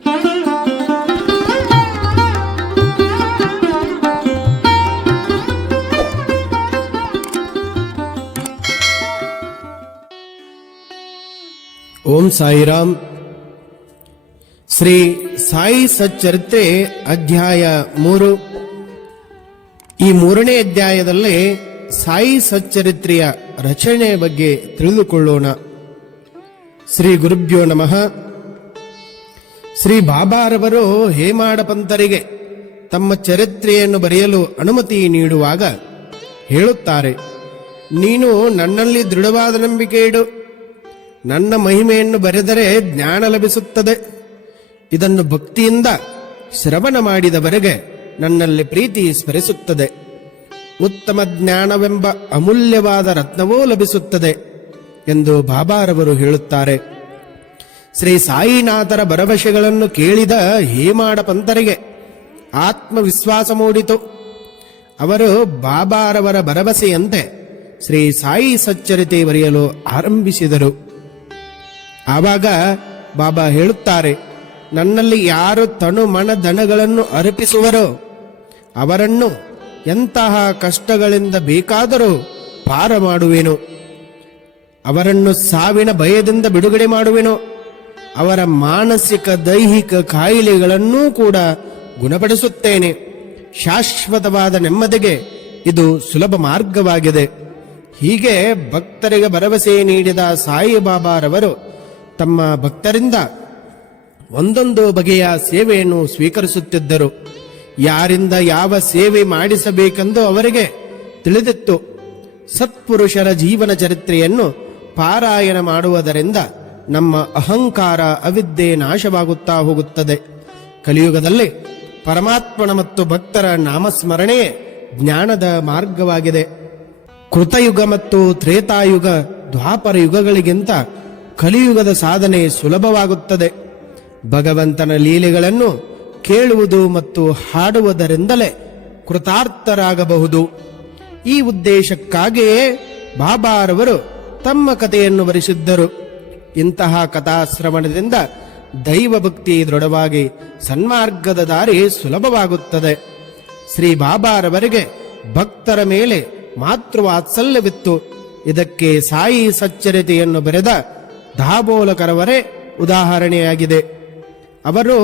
ಓಂ ಸಾಯಿರಾಮ್. ಶ್ರೀ ಸಾಯಿ ಸಚ್ಚರಿತ್ರೆ ಅಧ್ಯಾಯ 3. ಈ 3ನೇ ಅಧ್ಯಾಯದಲ್ಲಿ ಸಾಯಿ ಸಚ್ಚರಿತ್ರೆಯ ರಚನೆಯ ಬಗ್ಗೆ ತಿಳಿದುಕೊಳ್ಳೋಣ. ಶ್ರೀ ಗುರುಭ್ಯೋ ನಮಃ. ಶ್ರೀ ಬಾಬಾರವರು ಹೇಮಾಡ ಪಂತರಿಗೆ ತಮ್ಮ ಚರಿತ್ರೆಯನ್ನು ಬರೆಯಲು ಅನುಮತಿ ನೀಡುವಾಗ ಹೇಳುತ್ತಾರೆ, ನೀನು ನನ್ನಲ್ಲಿ ದೃಢವಾದ ನಂಬಿಕೆ ಇಡು. ನನ್ನ ಮಹಿಮೆಯನ್ನು ಬರೆದರೆ ಜ್ಞಾನ ಲಭಿಸುತ್ತದೆ. ಇದನ್ನು ಭಕ್ತಿಯಿಂದ ಶ್ರವಣ ಮಾಡಿದವರೆಗೆ ನನ್ನಲ್ಲಿ ಪ್ರೀತಿ ಸ್ಮರಿಸುತ್ತದೆ. ಉತ್ತಮ ಜ್ಞಾನವೆಂಬ ಅಮೂಲ್ಯವಾದ ರತ್ನವೂ ಲಭಿಸುತ್ತದೆ ಎಂದು ಬಾಬಾರವರು ಹೇಳುತ್ತಾರೆ. ಶ್ರೀ ಸಾಯಿನಾಥರ ಭರವಸೆಗಳನ್ನು ಕೇಳಿದ ಹೇಮಾಡ ಪಂತರಿಗೆ ಆತ್ಮವಿಶ್ವಾಸ ಮೂಡಿತು. ಅವರು ಬಾಬಾರವರ ಭರವಸೆಯಂತೆ ಶ್ರೀ ಸಾಯಿ ಸಚ್ಚರಿತೆ ಬರೆಯಲು ಆರಂಭಿಸಿದರು. ಆವಾಗ ಬಾಬಾ ಹೇಳುತ್ತಾರೆ, ನನ್ನಲ್ಲಿ ಯಾರು ತನು ಮನ ಧನಗಳನ್ನು ಅರ್ಪಿಸುವರೋ ಅವರನ್ನು ಎಂತಹ ಕಷ್ಟಗಳಿಂದ ಬೇಕಾದರೂ ಪಾರ ಮಾಡುವೆನು. ಅವರನ್ನು ಸಾವಿನ ಭಯದಿಂದ ಬಿಡುಗಡೆ ಮಾಡುವೆನು. ಅವರ ಮಾನಸಿಕ ದೈಹಿಕ ಕಾಯಿಲೆಗಳನ್ನೂ ಕೂಡ ಗುಣಪಡಿಸುತ್ತೇನೆ. ಶಾಶ್ವತವಾದ ನೆಮ್ಮದಿಗೆ ಇದು ಸುಲಭ ಮಾರ್ಗವಾಗಿದೆ. ಹೀಗೆ ಭಕ್ತರಿಗೆ ಭರವಸೆ ನೀಡಿದ ಸಾಯಿಬಾಬಾರವರು ತಮ್ಮ ಭಕ್ತರಿಂದ ಒಂದೊಂದು ಬಗೆಯ ಸೇವೆಯನ್ನು ಸ್ವೀಕರಿಸುತ್ತಿದ್ದರು. ಯಾರಿಂದ ಯಾವ ಸೇವೆ ಮಾಡಿಸಬೇಕೆಂದು ಅವರಿಗೆ ತಿಳಿದಿತ್ತು. ಸತ್ಪುರುಷರ ಜೀವನ ಚರಿತ್ರೆಯನ್ನು ಪಾರಾಯಣ ಮಾಡುವುದರಿಂದ ನಮ್ಮ ಅಹಂಕಾರ ಅವಿದ್ಯೆ ನಾಶವಾಗುತ್ತಾ ಹೋಗುತ್ತದೆ. ಕಲಿಯುಗದಲ್ಲಿ ಪರಮಾತ್ಮನ ಮತ್ತು ಭಕ್ತರ ನಾಮಸ್ಮರಣೆಯೇ ಜ್ಞಾನದ ಮಾರ್ಗವಾಗಿದೆ. ಕೃತಯುಗ ಮತ್ತು ತ್ರೇತಾಯುಗ ದ್ವಾಪರ ಯುಗಗಳಿಗಿಂತ ಕಲಿಯುಗದ ಸಾಧನೆ ಸುಲಭವಾಗುತ್ತದೆ. ಭಗವಂತನ ಲೀಲೆಗಳನ್ನು ಕೇಳುವುದು ಮತ್ತು ಹಾಡುವುದರಿಂದಲೇ ಕೃತಾರ್ಥರಾಗಬಹುದು. ಈ ಉದ್ದೇಶಕ್ಕಾಗಿಯೇ ಬಾಬಾರವರು ತಮ್ಮ ಕಥೆಯನ್ನು ಬರೆಸಿದ್ದರು. ಇಂತಹ ಕಥಾಶ್ರವಣದಿಂದ ದೈವಭಕ್ತಿ ದೃಢವಾಗಿ ಸನ್ಮಾರ್ಗದ ದಾರಿ ಸುಲಭವಾಗುತ್ತದೆ. ಶ್ರೀ ಬಾಬಾರವರಿಗೆ ಭಕ್ತರ ಮೇಲೆ ಮಾತೃವಾತ್ಸಲ್ಯವಿತ್ತು. ಇದಕ್ಕೆ ಸಾಯಿ ಸಚ್ಚರಿತೆಯನ್ನು ಬರೆದ ದಾಬೋಲಕರವರೇ ಉದಾಹರಣೆಯಾಗಿದೆ. ಅವರು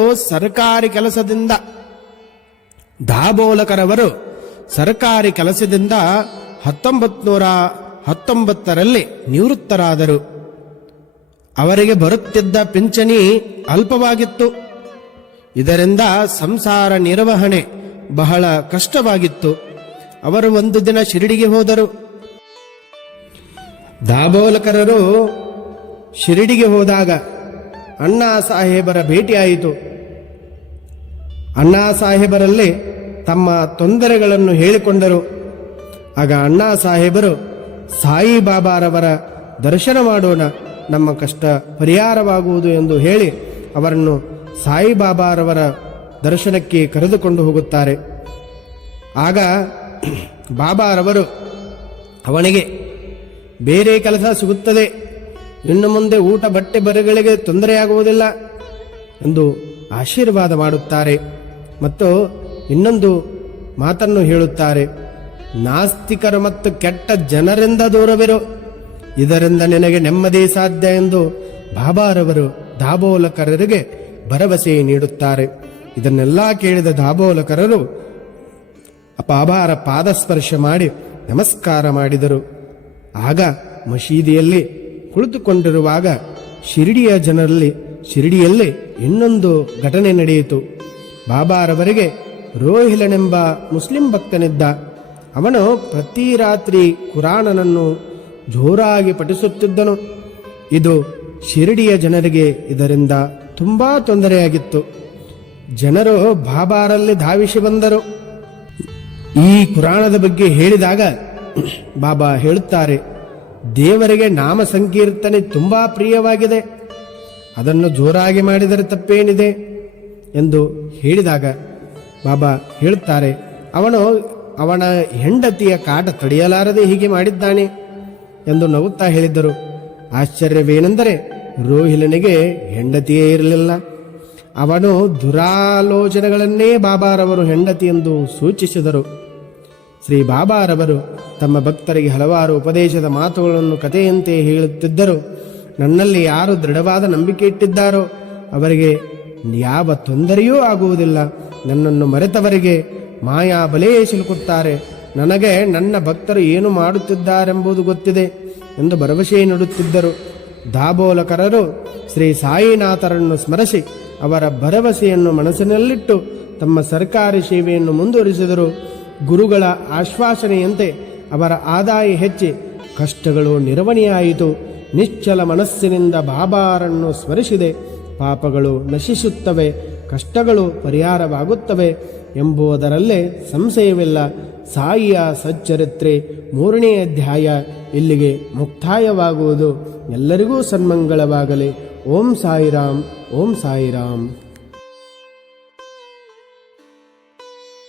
ದಾಬೋಲಕರವರು ಸರ್ಕಾರಿ ಕೆಲಸದಿಂದ 1919ರಲ್ಲಿ ನಿವೃತ್ತರಾದರು. ಅವರಿಗೆ ಬರುತ್ತಿದ್ದ ಪಿಂಚಣಿ ಅಲ್ಪವಾಗಿತ್ತು. ಇದರಿಂದ ಸಂಸಾರ ನಿರ್ವಹಣೆ ಬಹಳ ಕಷ್ಟವಾಗಿತ್ತು. ಅವರು ಒಂದು ದಿನ ಶಿರಡಿಗೆ ಹೋದರು. ದಾಬೋಲಕರರು ಶಿರಡಿಗೆ ಹೋದಾಗ ಅಣ್ಣಾ ಸಾಹೇಬರ ಭೇಟಿಯಾಯಿತು. ಅಣ್ಣಾ ಸಾಹೇಬರಲ್ಲಿ ತಮ್ಮ ತೊಂದರೆಗಳನ್ನು ಹೇಳಿಕೊಂಡರು. ಆಗ ಅಣ್ಣಾ ಸಾಹೇಬರು, ಸಾಯಿಬಾಬಾರವರ ದರ್ಶನ ಮಾಡೋಣ, ನಮ್ಮ ಕಷ್ಟ ಪರಿಹಾರವಾಗುವುದು ಎಂದು ಹೇಳಿ ಅವರನ್ನು ಸಾಯಿಬಾಬಾರವರ ದರ್ಶನಕ್ಕೆ ಕರೆದುಕೊಂಡು ಹೋಗುತ್ತಾರೆ. ಆಗ ಬಾಬಾರವರು ಅವನಿಗೆ ಬೇರೆ ಕೆಲಸ ಸಿಗುತ್ತದೆ, ಇನ್ನು ಮುಂದೆ ಊಟ ಬಟ್ಟೆ ಬರೆಗಳಿಗೆ ತೊಂದರೆಯಾಗುವುದಿಲ್ಲ ಎಂದು ಆಶೀರ್ವಾದ ಮಾಡುತ್ತಾರೆ. ಮತ್ತು ಇನ್ನೊಂದು ಮಾತನ್ನು ಹೇಳುತ್ತಾರೆ, ನಾಸ್ತಿಕರು ಮತ್ತು ಕೆಟ್ಟ ಜನರಿಂದ ದೂರವಿರು, ಇದರಿಂದ ನಿನಗೆ ನೆಮ್ಮದಿ ಸಾಧ್ಯ ಎಂದು ಬಾಬಾರವರು ದಾಬೋಲಕರರಿಗೆ ಭರವಸೆ ನೀಡುತ್ತಾರೆ. ಇದನ್ನೆಲ್ಲ ಕೇಳಿದ ದಾಬೋಲಕರರು ಬಾಬಾರ ಪಾದಸ್ಪರ್ಶ ಮಾಡಿ ನಮಸ್ಕಾರ ಮಾಡಿದರು. ಆಗ ಮಸೀದಿಯಲ್ಲಿ ಕುಳಿತುಕೊಂಡಿರುವಾಗ ಶಿರಡಿಯಲ್ಲಿ ಇನ್ನೊಂದು ಘಟನೆ ನಡೆಯಿತು. ಬಾಬಾರವರಿಗೆ ರೋಹಿಲನೆಂಬ ಮುಸ್ಲಿಂ ಭಕ್ತನಿದ್ದ. ಅವನು ಪ್ರತಿ ರಾತ್ರಿ ಕುರಾನನನ್ನು ಜೋರಾಗಿ ಪಠಿಸುತ್ತಿದ್ದನು. ಇದು ಶಿರಡಿಯ ಜನರಿಗೆ ಇದರಿಂದ ತುಂಬಾ ತೊಂದರೆಯಾಗಿತ್ತು. ಜನರು ಬಾಬಾರಲ್ಲಿ ಧಾವಿಸಿ ಬಂದರು. ಈ ಕುರಾನದ ಬಗ್ಗೆ ಹೇಳಿದಾಗ ಬಾಬಾ ಹೇಳುತ್ತಾರೆ, ದೇವರಿಗೆ ನಾಮ ಸಂಕೀರ್ತನೆ ತುಂಬಾ ಪ್ರಿಯವಾಗಿದೆ, ಅದನ್ನು ಜೋರಾಗಿ ಮಾಡಿದರೆ ತಪ್ಪೇನಿದೆ ಎಂದು ಹೇಳಿದಾಗ ಬಾಬಾ ಹೇಳುತ್ತಾರೆ, ಅವನ ಹೆಂಡತಿಯ ಕಾಟ ತಡೆಯಲಾರದೆ ಹೀಗೆ ಮಾಡಿದ್ದಾನೆ ಎಂದು ನಗುತ್ತಾ ಹೇಳಿದ್ದರು. ಆಶ್ಚರ್ಯವೇನೆಂದರೆ ರೋಹಿಲನಿಗೆ ಹೆಂಡತಿಯೇ ಇರಲಿಲ್ಲ. ಅವನು ದುರಾಲೋಚನೆಗಳನ್ನೇ ಬಾಬಾರವರು ಹೆಂಡತಿ ಎಂದು ಸೂಚಿಸಿದರು. ಶ್ರೀ ಬಾಬಾರವರು ತಮ್ಮ ಭಕ್ತರಿಗೆ ಹಲವಾರು ಉಪದೇಶದ ಮಾತುಗಳನ್ನು ಕಥೆಯಂತೆ ಹೇಳುತ್ತಿದ್ದರು. ನನ್ನಲ್ಲಿ ಯಾರು ದೃಢವಾದ ನಂಬಿಕೆ ಇಟ್ಟಿದ್ದಾರೋ ಅವರಿಗೆ ಯಾವ ತೊಂದರೆಯೂ ಆಗುವುದಿಲ್ಲ. ನನ್ನನ್ನು ಮರೆತವರಿಗೆ ಮಾಯಾ ಬಲೆಯೇ ಸಿಲುಕುತ್ತಾರೆ. ನನಗೆ ನನ್ನ ಭಕ್ತರು ಏನು ಮಾಡುತ್ತಿದ್ದಾರೆಂಬುದು ಗೊತ್ತಿದೆ ಎಂದು ಭರವಸೆ ನೀಡುತ್ತಿದ್ದರು. ದಾಬೋಲಕರರು ಶ್ರೀ ಸಾಯಿನಾಥರನ್ನು ಸ್ಮರಿಸಿ ಅವರ ಭರವಸೆಯನ್ನು ಮನಸ್ಸಿನಲ್ಲಿಟ್ಟು ತಮ್ಮ ಸರ್ಕಾರಿ ಸೇವೆಯನ್ನು ಮುಂದುವರಿಸಿದರು. ಗುರುಗಳ ಆಶ್ವಾಸನೆಯಂತೆ ಅವರ ಆದಾಯ ಹೆಚ್ಚಿ ಕಷ್ಟಗಳು ನಿರ್ವಹಣೆಯಾಯಿತು. ನಿಶ್ಚಲ ಮನಸ್ಸಿನಿಂದ ಬಾಬಾರನ್ನು ಸ್ಮರಿಸಿದೆ ಪಾಪಗಳು ನಶಿಸುತ್ತವೆ, ಕಷ್ಟಗಳು ಪರಿಹಾರವಾಗುತ್ತವೆ ಎಂಬುದರಲ್ಲೇ ಸಂಶಯವಿಲ್ಲ. ಸಾಯಿಯ ಸಚ್ಚರಿತ್ರೆ 3ನೇ ಅಧ್ಯಾಯ ಇಲ್ಲಿಗೆ ಮುಕ್ತಾಯವಾಗುವುದು. ಎಲ್ಲರಿಗೂ ಸನ್ಮಂಗಳವಾಗಲಿ. ಓಂ ಸಾಯಿರಾಮ್, ಓಂ ಸಾಯಿರಾಮ್.